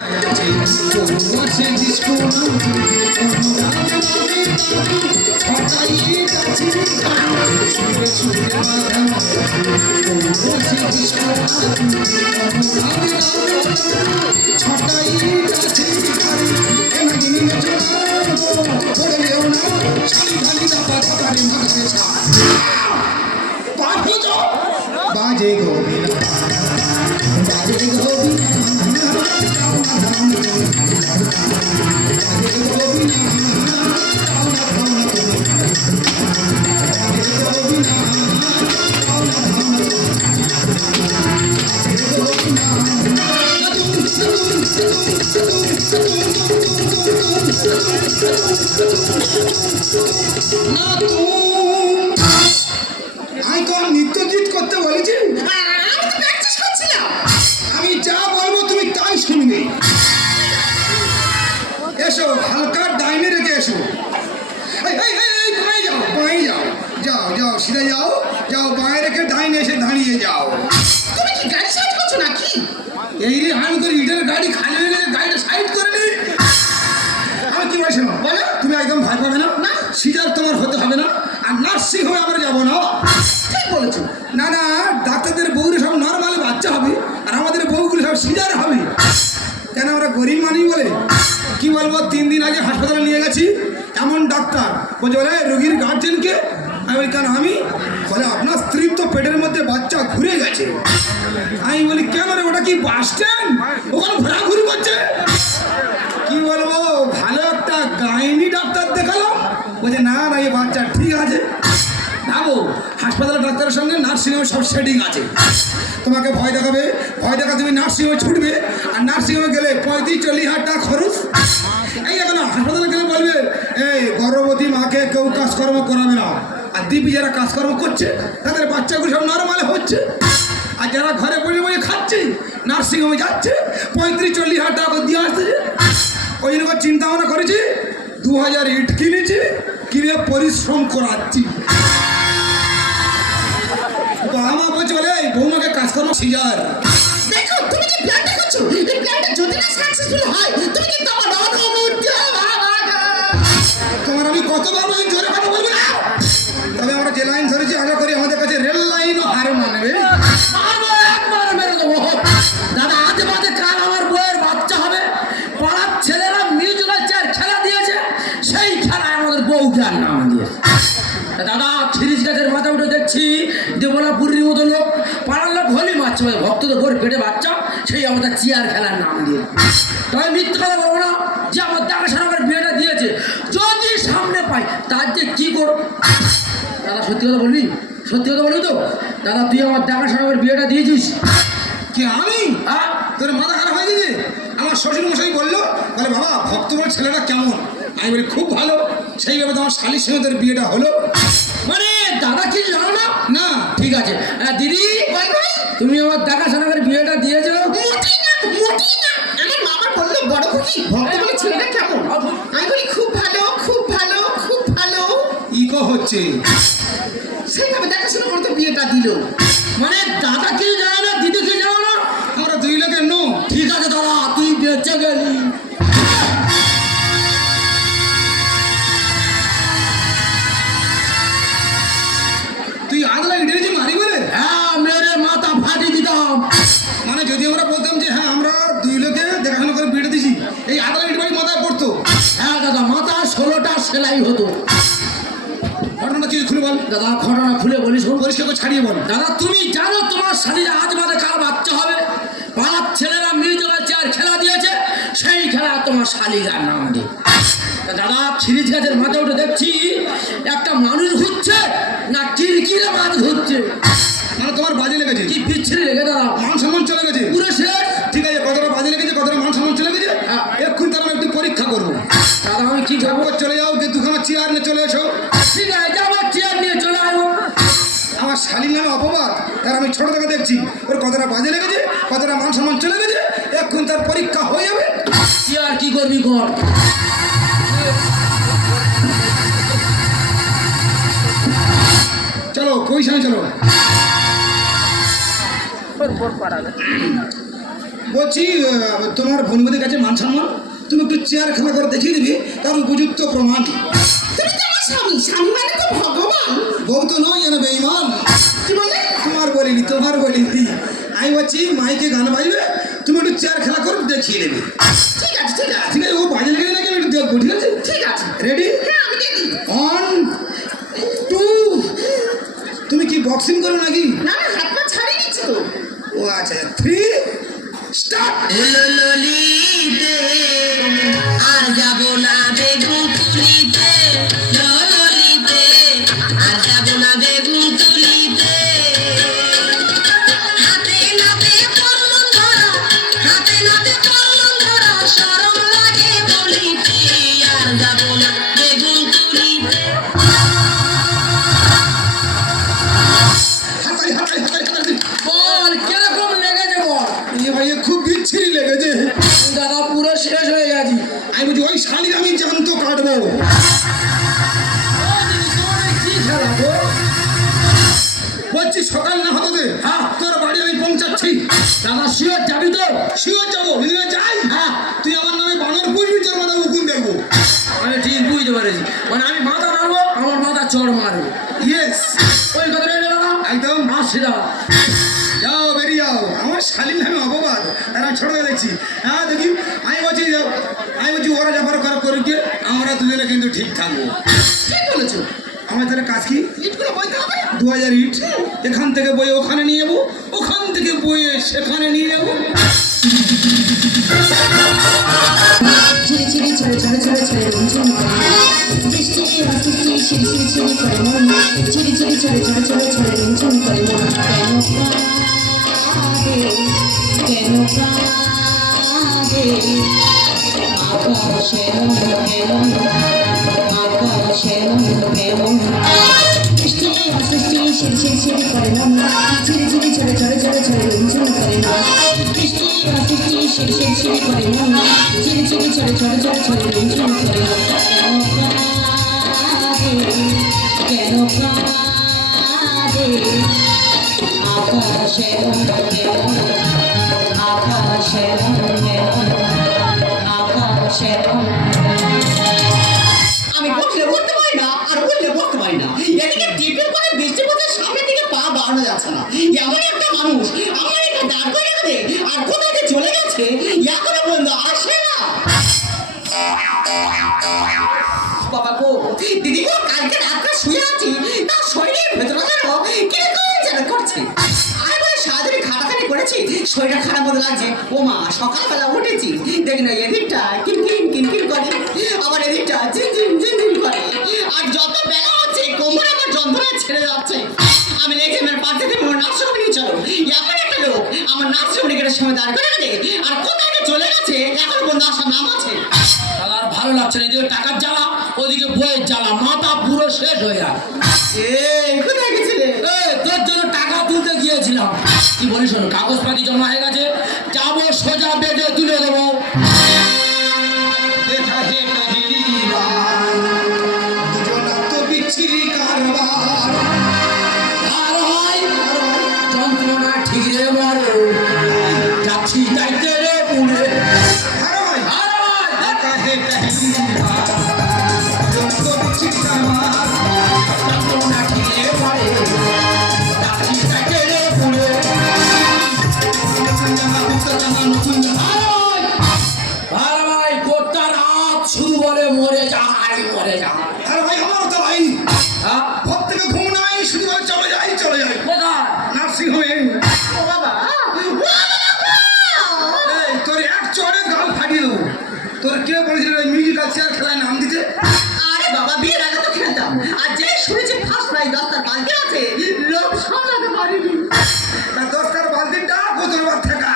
বাজে গোবিনা বাজে গোবিনা নিত্যজিৎ করতে বলেছি। আমি যা বলবো তুমি তাই শুনবে। এসো হালকা ডাইনে রেখে এসো। যাও যাও সিধে যাও যাও বাঁয়ে রেখে ডাইনে এসে দাঁড়িয়ে যাও। তুমি কি গাড়ি সাইড করছো নাকি? এই রে আমি তো ইটের গাড়ি খালি হয়ে গেছে, গাড়িটা সাইড করে নি। আমি কি বলছিলাম বলো, তুমি একদম ভয় পাবে না, না সিজার তোমার হতে হবে না, আর নার্সিং হোমে আমরা যাবো না। ঠিক বলেছো। না না, ডাক্তারদের বউরে সব নর্মাল বাচ্চা হবে, আর আমাদের বউগুলো সব সিজার হবে। কেন আমরা গরিব মানুষ বলে কি বলবো। 3 দিন আগে হাসপাতালে নিয়ে গেছি, এমন ডাক্তার বলছে বলে রোগীর গার্জেনকে। আমি বলি কেন? আমি বলে আপনার স্ত্রীর তো পেটের মধ্যে বাচ্চা ঘুরে গেছে। আমি বলি কেন রে, ওটা কি বাস স্ট্যান্ড? ওখানে ঘোরাঘুরি করছে। কি বলবো, ভালো একটা গাইনি ডাক্তার দেখালাম, বলছে না না এই বাচ্চা ঠিক আছে। ভাবো হাসপাতালের ডাক্তারের সঙ্গে নার্সিংহোমে সব সেটিং আছে। তোমাকে ভয় দেখাবে, ভয় দেখা তুমি নার্সিংহোমে ছুটবে, আর নার্সিংহোমে গেলে 35-40 হাজার টাকা খরচ। এই দেখো না, হাসপাতালে গেলে বলবে এই গর্ভবতী মাকে কেউ কাজকর্ম করাবে না, আর দিবি যারা কাজকর্ম করছে তাদের বাচ্চাগুলো সব নর্মাল হচ্ছে, আর যারা ঘরে বসে বসে খাচ্ছে নার্সিংহোমে যাচ্ছে 35-40 হাজার টাকা দিয়ে আসতেছে। ওই জন্য চিন্তা ভাবনা করেছি 2000 ইট কিনেছি, কিনে পরিশ্রম করাচ্ছি। তো আমার বলছে বলে বৌমাকে কাজকর্ম সিজার। দেখো তুমি যে প্ল্যানটা করছো, এই প্ল্যানটা যদি না সাকসেসফুল হয় তুমি কিন্তু আমার তোমার আমি কতবার বলি জোরে কথা বলবো না। তবে আমরা যে লাইন ধরেছি আশা করি আমাদের কাছে রেল লাইনও হার মানবে। দাদা আজে বাজে কাল আমার বউয়ের বাচ্চা হবে, পাড়ার ছেলেরা মিউজিক্যাল চেয়ার খেলা দিয়েছে, সেই খেলায় আমাদের বউটার নাম দিয়েছে। দাদা ছিরিশ গাছের মাথা উঠে দেখছি দেবলাপুরীর মতো লোক, পাড়ার লোক হোলি মারছে, ভক্তদের ঘর পেটে বাচ্চা, সেই আমাদের চেয়ার খেলার নাম দিয়ে। তবে মিথ্যে কথা বলবো না যে আমার দেখাশোনা করে বিয়েটা দিয়েছে, যদি সামনে পাই তার যে কী করো। দাদা সত্যি কথা বলবি? সত্যি কথা বলবি তো? দাদা তুই আমার দেখাশোনা করে বিয়েটা দিয়েছিস। কি আমি? তোর মাথা খারাপ হয়ে গেছে? আমার শ্বশুর মশাই বললো, বলে বাবা ভক্ত বলে ছেলেটা কেমন? আমি বলি খুব ভালো। সেইভাবে তোমার শালির সঙ্গে তোর বিয়েটা হলো। মানে দাদা কি জানো না? না ঠিক আছে দিদি, তুমি আমার দেখাশোনা করে বিয়েটা দিয়েছো। মোটেই না, মোটেই না। আমার মামা বললো বড় খুকি ভক্ত বলে ছেলেটা কেমন? আমি বলি খুব ভালো, খুব ভালো, খুব ভালো। ইকো হচ্ছে। সেইভাবে দেখাশোনা করে তো বিয়েটা দিল। মানে দাদা কি জানে না, দিদি কি জানো না? আমরা 2 লোকের নো। ঠিক আছে দাদা তুই বেঁচে গেলি। তুই আগলা ইংরেজি মারি বলে? হ্যাঁ মেরে মাথা ফাটি দিতাম। মানে যদি আমরা বলতাম যে হ্যাঁ আমরা 2 লোকে দেখাশোনা করে বিয়েটা দিছি, এই আগলা ইট বাড়ি মাথায় পড়তো। হ্যাঁ দাদা মাথা 16টা সেলাই হতো। ঘটনাটা কি খুলে বল দাদা ঘটনা খুলে বলিস, পরিষ্কার করে ছাড়িয়ে বল। দাদা তুমি জানো তোমার শালীরা আজ বাদে কার বাচ্চা হবে? পাড়ার ছেলেরা মিউজিক্যাল চেয়ার খেলা দিয়েছে, সেই খেলা তোমার শালীরার নাম দিয়ে। দাদা ছিরিজ গাছের মাথা উঠে দেখছি একটা মানুষ ঘুরছে না কিরকিরে মাছ ঘুরছে। মানে তোমার বাজে লেগেছে? কি বিচ্ছিরি লেগে দাদা, মান সম্মান চলে গেছে পুরো শেষ। ঠিক আছে, কতটা বাজে লেগেছে, কতটা মান সম্মান চলে গেছে, এক্ষুনি তার একটু পরীক্ষা করবো। দাদা আমি কি করবো? চলে যাও, যে 2খানা চেয়ার নিয়ে চলে এসো। ঠিক আছে যাবো, চেয়ার নিয়ে চলে আসবো। আমার শালীর নামে অপবাদ, তার আমি ছোট থেকে দেখছি ওর কতটা বাজে লেগেছে, কতটা মান সম্মান চলে গেছে, এক্ষুনি তার পরীক্ষা হয়ে যাবে। চেয়ার কি করবি কর। চলো পয়সা চলো। বলছি তোমার বন্ধুদের কাছে মান সম্মান তুমি একটু চেয়ার খেলা করে দেখিয়ে দিবি তার উপযুক্ত প্রমাণ। তুমি তো আমার স্বামী, স্বামী মানে তো ভগবান। বউ তো নয় যেন বেঈমান। কি বলে? তোমার বলিনি। আমি বলছি মাইকে গান বাজবে, তুমি একটু চেয়ার খেলা করে দেখিয়ে দেবে। ঠিক আছে ঠিক আছে ঠিক আছে, ও বাজে লেগে নাকি আমি একটু দেখবো, ঠিক আছে? ঠিক আছে। রেডি? হ্যাঁ আমি রেডি। 1 2। তুমি কি বক্সিং করো নাকি? না না, হাত পা ছাড়িয়ে নিচ্ছি তো। ও আচ্ছা, 3 স্টার্ট। ললিতে আর যাব না বেগুন তুলিতে, ললিতে আর যাব না বেগুন তুলিতে। হাতে নাতে পড়লুম ধরা, হাতে নাতে পড়লুম ধরা, শরম লাগে বলিতে আর যাব না বেগুন তুলিতে। হাতাই। বল কিরকম লেগেছে বল? এ ভাই, এ খুব বিচ্ছিরি লেগেছে। দাদা পুরো শেষ হয়ে গেছি। আমি বলছি ওই শালির আমি জ্যান্ত কাটবো। কি খেলা গো? বলছি সকাল না হতে দে, হ্যাঁ। তোর বাড়ি আমি পৌঁছাচ্ছি। দাদা শিওর যাবি তো? শিওর যাবো, যদি না যাই হ্যাঁ। তুই আমার নামে বানর পুষবি, তোর মাথা উকুন দেখবো। আমি ঠিক বুঝতে পেরেছি, মানে আমি মাথা নাড়বো, আমার মাথা চড় মারবে। ইয়েস, ওই কথা রইল দাদা, একদম। আসছি দাদা। যাও বেরিয়ে যাও, আমার শালীর নামে অপবাদ আর আমি ছোট দেখছি। হ্যাঁ দেখি, আমি বলছি ওরা যাবার করে গিয়ে আমরা দুজনে কিন্তু ঠিক থাকবো। ঠিক বলেছো। আমার তাহলে কাজ কি? ইট করে বইতে হবে। 2000 ইট এখান থেকে বয়ে ওখানে নিয়ে যাবো, ওখান থেকে বয়ে সেখানে নিয়ে যাবো। ঝিরি ঝিরি ঝরে ঝরে ঝরে ঝরে রঞ্জন বৃষ্টি আসিষ্টি শিরি শিরি শিরি করে মন ঝিরি ঝিরি ঝরে ঝরে ঝরে ঝরে রঞ্জন করে মন কেন কাঁদে আকাশের কেমন বৃষ্টি আসিষ্টি শিরি শিরি শিরি করে মন ঝিরি ঝিরি ঝরে ঝরে ঝরে ঝরে রঞ্জন করে মন বৃষ্টি আসিষ্টি শিরি শিরি শিরি করে মন ঝিরি ঝিরি ঝরে ঝরে ঝরে ঝরে রঞ্জন করে মন কেন কাঁদে আকাশের কেমন আমি বসলে বলতে পারি না, আর বললে বলতে পারি না। এদিকে টিপের পরে বৃষ্টি পড়ছে, সামনের দিকে পা বাড়ানো যাচ্ছে না। এমন একটা মানুষ আমার এটা দাঁড় করে রেখে আর কোথায় যে চলে গেছে এখনো পর্যন্ত আসে না। বাবা গো, দিদি গো, কালকে রাত্রে শুয়ে আছি, তার শরীরের ভেতরে যেন করছে। আর এবার সারাদিন খাটাখাটি করেছি, শরীরটা খারাপ মতো লাগছে। ও মা, সকালবেলা উঠেছি, দেখি না এদিকটা কিনকিন করে, আবার এদিকটা ঝিনঝিন করে। আর যত বেলা হচ্ছে কোমর আমার যন্ত্রণা ছেড়ে যাচ্ছে। আমি লেগে আমার পাশে থেকে নার্সিংহোমে নিয়ে চলো। এমন একটা লোক আমার নার্সিংহোমে গেটের সময় দাঁড় করে রেখে আর কোথায় যে চলে গেছে এখন বন্ধু আসার নাম আছে। দাদার ভালো লাগছে না, এদিকে টাকার জ্বালা, ওদিকে বইয়ের জ্বালা, মাথা পুরো শেষ হয়ে যায়। কোথায় গেছিলে? তোর জন্য টাকা তুলতে গিয়েছিলাম। কি বলিস, শোনো, কাগজপাতি জমা হয়ে গেছে, যাবো সোজা বেডে তুলে দেবো। দেখা হে কাহিনী দুজনা তো বিচ্ছিরি কারবার। আর হয় যন্ত্রণা ঠিক রে মরে, যাচ্ছি যাইতে রে পুড়ে। আরে ভাই, আর হয় দেখা হে কাহিনী দুজনা তো বিচ্ছিরি কারবার। যন্ত্রণা ঠিক রে মরে, যাচ্ছি যাইতে রে পুড়ে। আর ভাই গোটা রাত শুধু বলে মরে যাই মরে যাই। আরে ভাই, আমারও তো ভাই হ্যাঁ, ঘর থেকে ঘুম নাই, শুধু বলে চলে যাই কোথায়? নার্সিংহোমে। ও বাবা, এই তোর এক চড়ে গাল ফাটিয়ে দেবো। তোর কে বলেছিল মিউজিক্যাল চেয়ার খেলায় নাম দিতে? আরে বাবা, বিয়ের আগে তো খেলতাম, আর যে শুনেছি ফার্স্ট প্রাইজ 10টার বালতি আছে, লোক সামলাতে পারিনি। তা 10টার বালতিটা বোতল বাদ থাকা।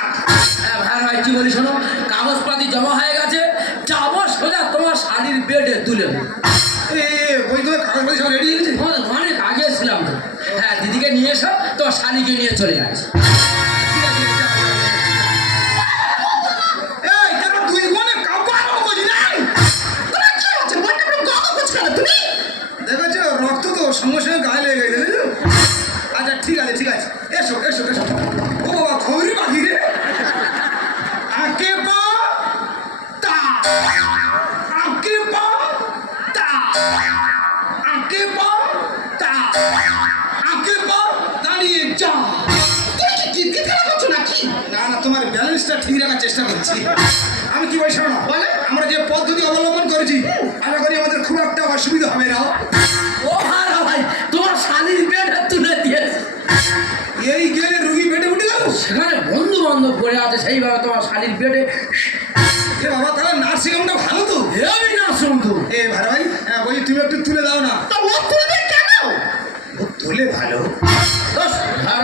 হ্যাঁ ভাই ভাই, কি বলি শোনো, কাগজপাতি জমা হয়ে গেছে, যাবো সোজা তোমার শালির বেডে তুলে দেবো। বই তো কাগজপত্র সব রেডি হয়ে গেছে। অনেক আগে ছিলাম তো। হ্যাঁ, দিদিকে নিয়ে এসো, তোমার শালিকে নিয়ে চলে যাচ্ছি। এই তোরা দুই বোনে কাপড় বুঝি নাই। তোমার কি হচ্ছে? বলটা পুরো গঙ্গা করছে কেন তুমি? দেখেছো, রক্ত তো সঙ্গে সঙ্গে গায়ে লেগে গেছে, বুঝেছো? আচ্ছা ঠিক আছে, এসো। ও বাবা, খবরই বাকি রে। আঁকে পাতা আঁকে পাতা আঁকে পা দাঁড়িয়ে যা। তুই কি কিতকিত খেলা করছো নাকি? না না, তোমার ব্যালেন্সটা ঠিক রাখার চেষ্টা করছি। আমি কি বলছি না বলে, আমরা যে পদ্ধতি অবলম্বন করেছি আশা করি আমাদের খুব একটা অসুবিধা হবে না। ও ভাই তোমার শালির বেড তুলে দিয়েছে, এই গেলে রুগী বেডে উঠে গেল। সেখানে বন্ধু বান্ধব পড়ে আছে, সেইভাবে তোমার শালির বেডে। এ বাবা, তাহলে নার্সিং হোমটা ভালো তো। হেবি না শুনতো। এ ভাই বলছি তুমি একটু তুলে দাও না। তা ও তুলবে কেন? ও তুলে ভালো।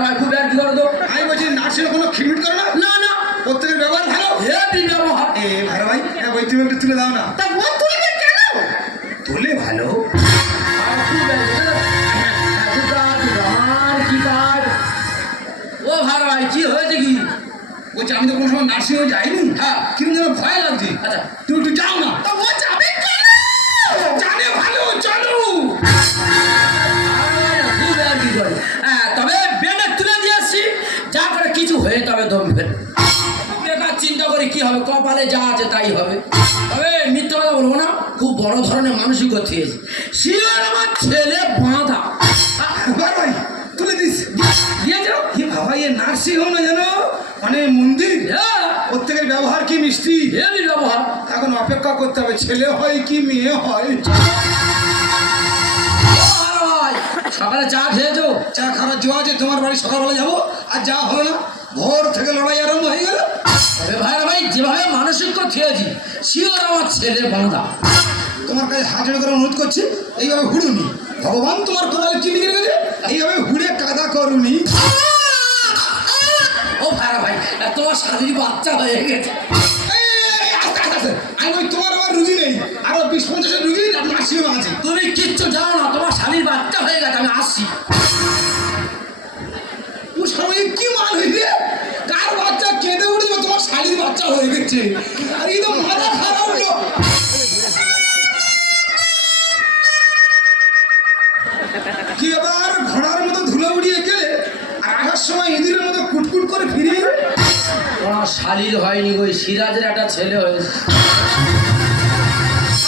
ভাই খুব আর কি করে দো। আমি বলছি নার্সিং কোনো খিটমিট করো না। না না, প্রত্যেকের ব্যবহার ভালো। হেবি ব্যবহার। এ ভাই বলছি তুমি একটু তুলে দাও না। তা ও তুলবে কেন? তুলে ভালো। ও ভাই কি হয়েছে কি? বলছি আমি তো কোনো সময় নার্সিং হোমে যাইনি। হ্যাঁ। কিন্তু যেন ভয় লাগছে। আচ্ছা তুমি একটু যাও না। তা ও যাবে কেন? জানে ভালো, চলো। খুব আর কি করে। তবে বেডে তুলে দিয়ে আসছি, যা করে কিছু হয়ে তবে দম ফেল। বেকার চিন্তা করে কি হবে, কপালে যা আছে তাই হবে। তবে মিথ্যে কথা বলবো না, খুব বড় ধরনের মানসিক ক্ষতি হয়েছে। শিওর আমার ছেলে বাঁধা ভাই তুলে দিস। দিয়েছিল। কি বাবা, এ নার্সিং হোম না জানো, মানে মন্দির। হ্যাঁ, প্রত্যেকের ব্যবহার কি মিষ্টি। হেবি ব্যবহার। এখন অপেক্ষা করতে হবে ছেলে হয় কি মেয়ে হয়। ভাই সকালে চা খেয়েছো? চা খাবার জোয়া আছে, তোমার বাড়ি সকালবেলা যাবো আর যা হলো না, ভোর থেকে লড়াই আরম্ভ হয়ে গেল। তবে ভাই যেভাবে মানসিক ক্ষতি হয়েছি, শিওর আমার ছেলে বাঁধা। তোমার কাছে হাজার করে অনুরোধ করছি, এইভাবে হুড়ুনি। ভগবান তোমার কোদালে কি লিখে রেখেছে, এইভাবে হুড়ে কাদা করুনি। ও ভাই তোমার শারীরিক বাচ্চা হয়ে গেছে। এই, আস্তে আস্তে আস্তে। আমি বলি তোমার আমার রুগী নেই, আরো 20-50 রুগী নার্সিং হোমে আছে। তুমি কিচ্ছু জানো না, তোমার শালীর বাচ্চা হয়ে গেছে, আমি আসছি। ও সবাই কি মান হইলে, কার বাচ্চা কেঁদে উঠবে, তোমার শাড়ির বাচ্চা হয়ে গেছে। আর এই তো মাথা খারাপ লোক। কি এবার ঘোড়ার মতো ধুলো উড়িয়ে গেলে আর আসার সময় ইঁদুরের মতো কুটকুট করে ফিরে এলে। তোমার শালীর হয়নি, ওই সিরাজের একটা ছেলে হয়েছে।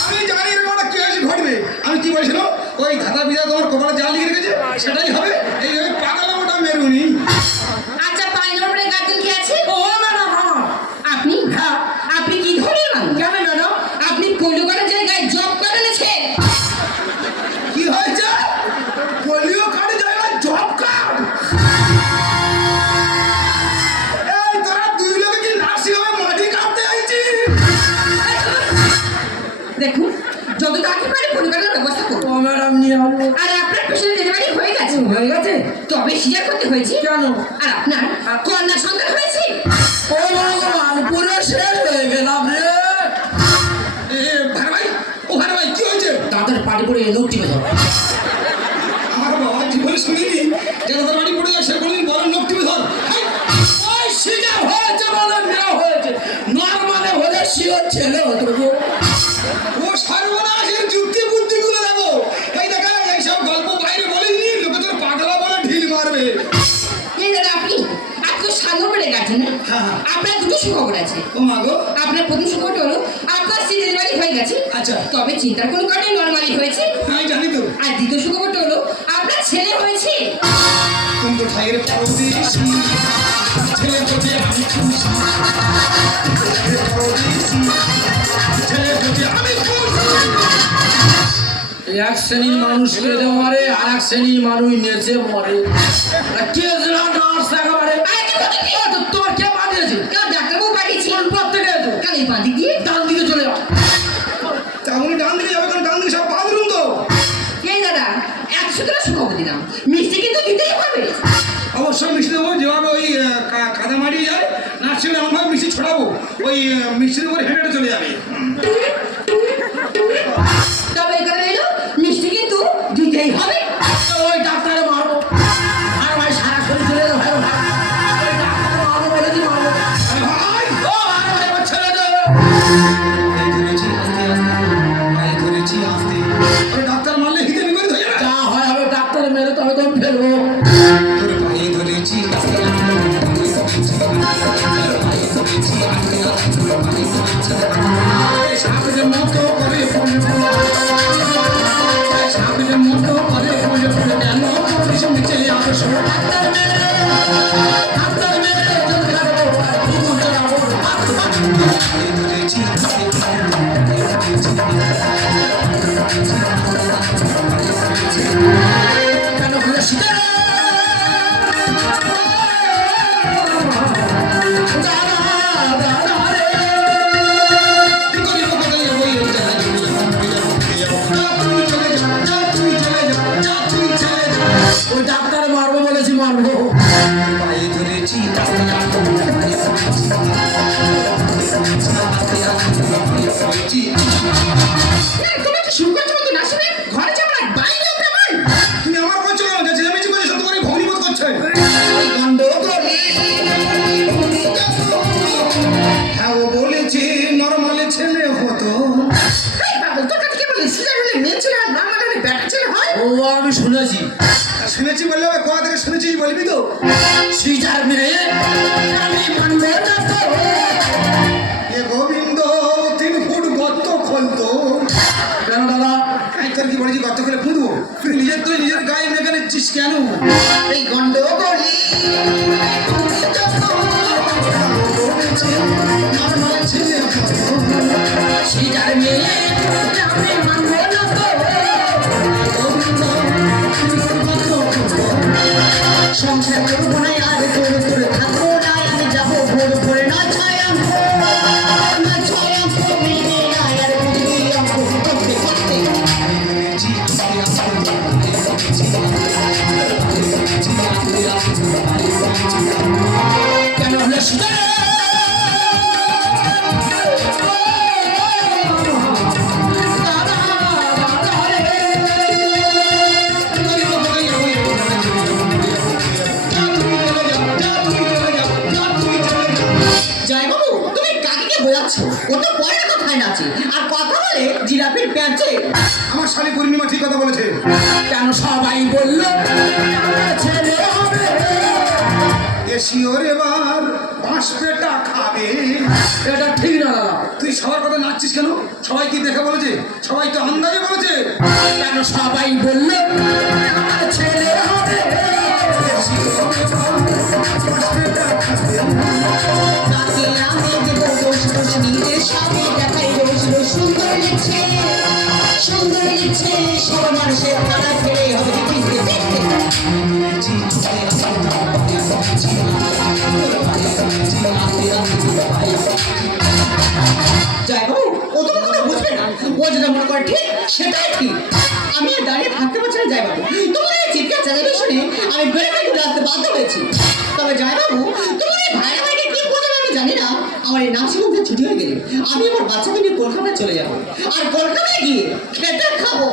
আমি জানি এরকম একটা কেস ঘটবে। আমি কি বলছিলাম, ওই ধাঁধা বিধা তোমার কপালে যা লিখে রেখেছে সেটাই হবে। এইভাবে পাগলা ওটা মেরুনি। আচ্ছা 5 নম্বরের গার্জেন কি আছে? ও ম্যাডাম, আপনি? হ্যাঁ। আপনি কি ধরনের মানুষ? কেন ম্যাডাম? আপনি পোলিও জায়গায় জব করে এনেছেন? কি হয়েছে? পোলিও কার্ডের জায়গায় জব কার্ড। এই তোরা দুই লোকে কি নার্সিং হোমে মাটি কাটতে আইছিস? দেখুন, যত তাকে পারে পরিবারের ব্যবস্থা করুন। ও ম্যাডাম নিয়ে আসবো। আর আপনার পেশেন্ট ডেলিভারি হয়ে গেছে? হয়ে গেছে? তবে সিজার করতে হয়েছে। কেন? আর আপনার কন্যা সন্তান হয়েছে? ও ভগবান, পুরো শেষ হয়ে গেলাম রে। এ ভাই, ও ভাই কি হয়েছে? তাদের পাটি করে লোক টিপে ধরো। আমার বাবা জীবনে শুনিনি যে তাদের বাড়ি পড়ে যায়, সে কোনদিন বলেন লোক টিপে ধর। হেই, ওই সিজার হয়েছে বলে মেয়ে হয়েছে, নর্মালে হলে শিওর ছেলে হতো গো। ও সর্বনাশের যুক্তি বুদ্ধিগুলো দেবো। এই দেখা এইসব গল্প বাইরে বলিনি, লোকে তোর পাগলা বলে ঢিল মারবে। এই দাদা, আপনি আজকে 7 নম্বরের গার্জেন না? হ্যাঁ। আপনার দুটো সুখবর আছে। ও মা গো। আপনার প্রথম সুখবরটা হলো আপনার সি ডেলিভারি হয়ে গেছে। আচ্ছা। তবে চিন্তার কোনো কারণে নর্মালি হয়েছে। আমি জানি তো। আর দ্বিতীয় সুখবরটা হলো আপনার ছেলে হয়েছে। তুমি তো ঠাইয়ের পরদেশি, ছেলে যদি আমি খুশি, ঠাইয়ের পরদেশি, ছেলে যদি আমি খুশি। এক শ্রেণীর মানুষ কেঁদে মরে, আর এক শ্রেণীর মানুষ নেচে মরে। কে যেন নার্স একেবারে। আর কি বলতে কি? ও তো তোমার কে বানিয়েছে? কেন ডাক্তারবাবু পাঠিয়েছি? কোন পথ থেকে এসো? কেন এই বাঁদিক দিয়ে? ডান দিকে চলে যাও। তা উনি ডান দিকে যাবে, কারণ ডান দিকে সব বাথরুম তো। এই দাদা, 100 টাকা সুখবর দিলাম, মিষ্টি কিন্তু দিতেই হবে। অবশ্যই মিষ্টি দেবো। যেভাবে ওই কাদা মারিয়ে যায় নার্সিংহোমে, এমনভাবে মিষ্টি ছড়াবো ওই মিষ্টির উপরে হেঁটে হেঁটে চলে যাবে। তবে এখানে এলো মিষ্টি কিন্তু দিতেই হবে। ওই ডাক্তারে মারবো। আর ভাই সারা শরীর চলে যাবে। ভাই ওই ডাক্তারে মারবো, বলে কি মারবো? ভাই ও ভাই ভাই, আমার ছেলে দে। এই ধরেছি আস্তে আস্তে, এই ধরেছি আস্তে। ওরে ডাক্তার মারলে হিতে বিপরীত হয়ে যাবে। যা হয় হবে, ডাক্তারে মেরে তবে তো ফেলবো। তোর পায়ে ধরেছি আস্তে আস্তে, পায়ে ধরেছি আস্তে আস্তে, কেন হলো সীতা? দাদা, দাদা রে। ওই ডাক্তার মারবো বলেছি, মারবো। তুমি কি শুরু করছো নতুন আসবে ঘরে যাবো না বাইরে কেমন তুমি আমার করছো কেন? যে ছেলেমেচি করছো সব তোমার ভগ্নিবোধ করছে। হ্যাঁ, ও বলেছে নরমালে ছেলে হতো। তোর কাছে কি বলি সিজার হলে মেয়ে ছেলে আর না হলে ব্যাটা ছেলে হয় ও আমি শুনেছি। শুনেছি বললে হবে, কোথা থেকে শুনেছি বলবি তো? সিজার মেরে আমি মানবো না তো। এ গোবিন্দ 3 ফুট গর্ত খোলতো। কেন দাদা? আমি তোর কি বলেছি গর্ত খুলে খুঁদবো? তুই নিজের গায়ে মেঘে নিচ্ছিস কেন? এই গন্ডগোলি নরমালে ছেলে হতো। সিজার মেরে আমি মানবো না তো। সংসার করবো না আর করে করে থাকবো না আমি যাবো ভোর ভোরে না ছায়াম না ছায়াম মিলবে না আর বুঝবি অঙ্ক করতে করতে কেন হলো সীতা? দাদা, দাদা রে। জয় বাবু তুমি কাকে বোঝাচ্ছ ও তো পরের কথায় নাচে আর কথা বলে জিরাফির প্যাঁচে আমার শালী পূর্ণিমা ঠিক কথা বলেছে। কেন সবাই বললো আমার ছেলে হবে? এসিওর এবার 5 পেটা খাবে। এটা ঠিক না দাদা। তুই সবার কথা নাচছিস কেন? সবাই কি দেখে বলেছে? সবাই তো আন্দাজে বলেছে। কেন সবাই বললো আমার ছেলে হবে? তাকে আমি দেবো দোষ দোষ নিজের সামনে দেখাই রোজ রোজ সুন্দর লিখছে সব মানুষের তারা ফেলে হবে দেখতে দেখতে জয় বাবু ও তো কথা বুঝবে না ও যেটা মনে করে ঠিক সেটাই ঠিক আমি আর দাঁড়িয়ে থাকতে পারছি না জয় বাবু তোমার এই চিৎকার চাঁদাবি শুনে আমি বেড়ে বেড়ে ঘুরে আসতে বাধ্য হয়েছি তবে জয় বাবু তোমার এই ভাইরা ভাইকে কি বোঝাবে আমি জানি না আমার এই নার্সিংহোমে ছুটি হয়ে গেলে আমি আমার বাচ্চাকে নিয়ে কলকাতায় চলে যাবো আর কলকাতায় গিয়ে খেতে খাবো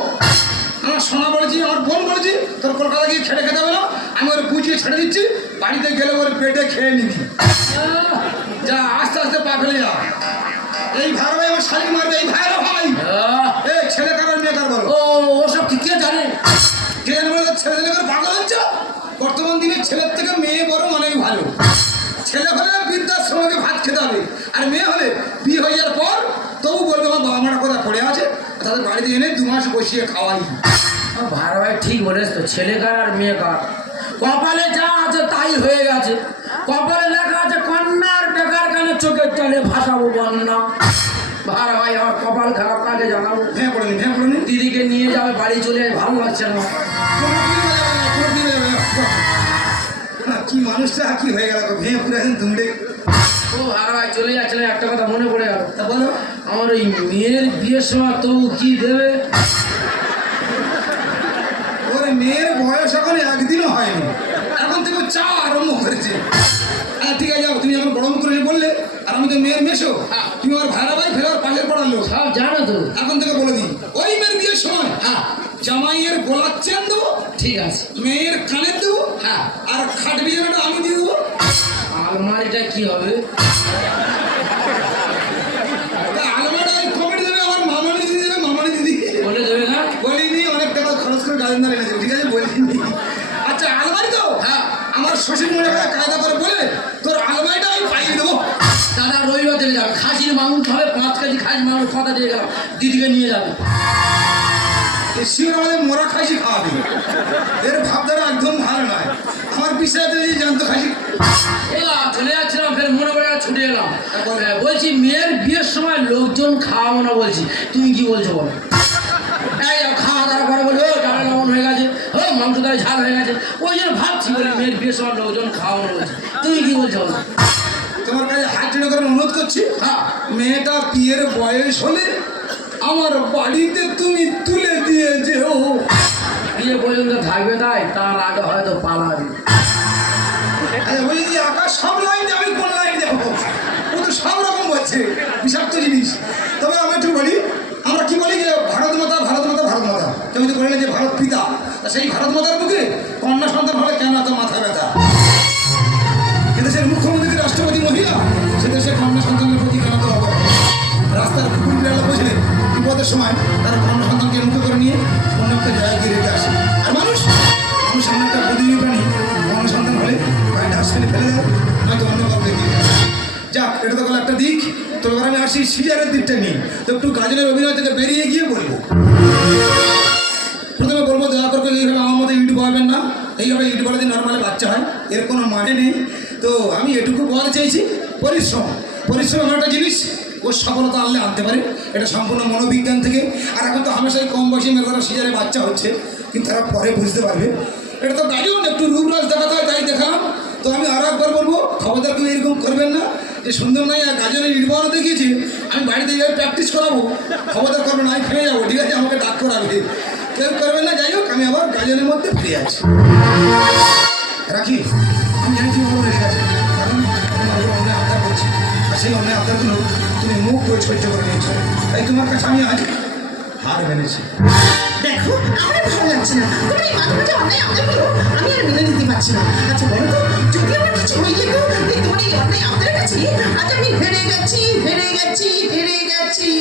আমার সোনা বলেছি, আমার বোন বলেছি, তোর কলকাতা গিয়ে খেটে খেতে হবে না। আমি ওর বুঝিয়ে ছেড়ে দিচ্ছি, বাড়িতে গেলে ওর পেটে খেয়ে নিবি। যা আস্তে আস্তে পা ফেলে যা। এই ভাই ভাই আমার শালি মারবে, এই ভাইরা ভাই। এই ছেলে কার আর মেয়ে কার বলো? ও ওসব কি কে জানে? কে জানে বলে ছেলে ছেলে করে পাগল হচ্ছে। বর্তমান দিনে ছেলের থেকে মেয়ে বড় অনেক ভালো। ছেলে হলে বৃদ্ধাশ্রমে ভাত খেতে হবে, আর মেয়ে হলে বিয়ে হয়ে যাওয়ার পর তবু বলবে আমার বাবা মারা কোথায় পড়ে আছে, তাদের বাড়িতে এনে 2 মাস বসিয়ে খাওয়াই। ভাই ভাই ঠিক বলেছ তো, ছেলে কার আর মেয়ে কার। কপালে যা আছে তাই হয়ে গেছে। কপালে লেখা আছে কন্যার বেকার কানে চোখের জলে ভাসাবো বন্যা। ভাই ভাই আমার কপাল খারাপ, কাকে জানাবো? ভেঙে পড়েনি। দিদিকে নিয়ে যাবে, বাড়ি চলে যাবে, ভালো লাগছে না। কি মানুষটা কি হয়ে গেল, ভেঙে পুরো একদম দুমড়ে। ও ভাই ভাই চলে যাচ্ছিলাম, একটা কথা মনে পড়ে গেল। তা বলো। আমার ওই মেয়ের বিয়ের সময় তবু কি দেবে? ওর মেয়ের বয়স এখন 1 দিনও হয়নি, এখন থেকে চা আরম্ভ করেছে। হ্যাঁ ঠিক আছে, যাও তুমি এখন বড় মুখ করে বললে, আর আমি তো মেয়ের মেশো, তুমি আমার ভাইরা ভাই ফেরার পাশের পড়ার লোক। সব জানো তো। এখন থেকে বলে দিই, ওই মেয়ের বিয়ের সময় হ্যাঁ জামাইয়ের গলার চেন দেবো, ঠিক আছে। মেয়ের কানের দেবো, হ্যাঁ আর খাট বিছানাটা আমি দিয়ে দেবো। আলমারিটা কি হবে? আলমারিটা কমিটি দেবে, আমার মামানি দিদি দেবে, মামানি দিদি বলে দেবে না? বলিনি, অনেক টাকা খরচ করে গার্জেনরা এনেছে, ঠিক আছে বলিনি। আচ্ছা আলমারি তো হ্যাঁ আমার শ্বশুর মনে করে কায়দা করে বলে তোর আলমারিটা আমি পাইয়ে দেবো। দাদা রবিবার থেকে যাবে, খাসির মাংস হবে, 5 কেজি খাসির মাংস কথা দিয়ে গেলাম, দিদিকে নিয়ে যাবে। শিওর আমাদের মোরা খাসি খাওয়াবে, এর ভাবধারা একদম ভালো নয়। আমার বিশ্বাস জানতো খাসি চলে যাচ্ছিলাম, ফের মনে করে ছুটে এলাম। বলছি মেয়ের বিয়ের সময় লোকজন খাওয়াবো না বলছি, তুমি কি বলছো বলো? এই খাওয়া দাওয়া করে বলে ও ডাল লবণ হয়ে গেছে, ও মাংস দায় ঝাল হয়ে গেছে, ওই জন্য ভাবছি বলি মেয়ের বিয়ের সময় লোকজন খাওয়াবো না বলছি, তুমি কি বলছো বলো? তোমার কাছে হাত জোড় করে অনুরোধ করছি, হ্যাঁ, মেয়েটা বিয়ের বয়স হলে আমার বাড়িতে তুমি তুলে দিয়ে যেও। বিয়ে পর্যন্ত থাকবে তাই, তার আগে হয়তো পালাবে। বলি যে আকাশ সব লাইন আমি কোন লাইন যাবো, ও তো সব রকম বলছে বিষাক্ত জিনিস। তবে আমরা একটু বলি, আমরা কি বলি যে ভারত মাতা ভারত মাতা ভারত মাতা, কেউ যদি বললেন যে ভারত পিতা, তা সেই ভারত মাতার মুখে কন্যা সন্তান হলে কেন এত মাথা ব্যথা? এদেশের মুখ্যমন্ত্রী রাষ্ট্রপতি মহিলা, সে দেশের কন্যা সন্তানের প্রতি কেন তো হবে? রাস্তার কুকুর বিড়ালে বসে বিপদের সময় তারা কন্যা সন্তানকে মুখে করে নিয়ে অন্য একটা জায়গায় রেখে আসে। আর মানুষ মানুষ এমন একটা প্রতিযোগী প্রাণী, কন্যা সন্তান হলে গায়ে ঢাস ফেলে ফেলে দেয়, হয়তো অন্য কাউকে দিয়ে দেয়। যাক, এটা তো গেল একটা দিক। তো এবার আমি আসি সিজারের দিকটা নিয়ে। তো একটু গাজনের অভিনয় থেকে বেরিয়ে গিয়ে বলবো। প্রথমে বলবো দয়া করে এইভাবে আমার মতো ইউটিউব হবেন না। এইভাবে ইউটিউব হলে নর্মালি বাচ্চা হয়, এর কোনো মানে নেই। তো আমি এটুকু বলতে চাইছি, পরিশ্রম পরিশ্রম এমন একটা জিনিস, ও সফলতা আনলে আনতে পারে। এটা সম্পূর্ণ মনোবিজ্ঞান থেকে। আর এখন তো হামেশাই কম বয়সী মেয়েরা সিজারে বাচ্চা হচ্ছে, কিন্তু তারা পরে বুঝতে পারবে। এটা তো গাজন একটু রূপরাজ দেখাতে হয়, তাই দেখালাম। তো আমি আরও একবার বলবো, খবরদার কেউ এরকম করবেন না যে সুন্দর নাই আর গাজনের ইটবারও দেখিয়েছি, আমি বাড়িতে এইভাবে প্র্যাকটিস করাবো, খবরদার করবেন না, আমি ফিরে যাবো, ঠিক আছে? আমাকে ডাক করাবে, কেউ করবেন না। যাই হোক, আমি আবার গাজনের মধ্যে ফিরে আছি। রাখি, আমি জানি তুমি ভালো রেখে গেছে, কারণ আমি অন্যায় আবদার করছি, আর সেই অন্যায় আবদারগুলো তুমি মুখ করে সহ্য করে নিয়েছো, তাই তোমার কাছে আমি আজ হার মেনেছি। দেখো, আমার ভালো লাগছে না, তোমার এই মাঝে মাঝে অন্যায় আবদারগুলো আমি আর মেনে নিতে পারছি না। আচ্ছা বলো তো, যদি আমার কিছু হয়ে যেত, এই তোমার এই অন্যায় আবদারের কাছে আজ আমি হেরে গেছি, হেরে গেছি, হেরে গেছি।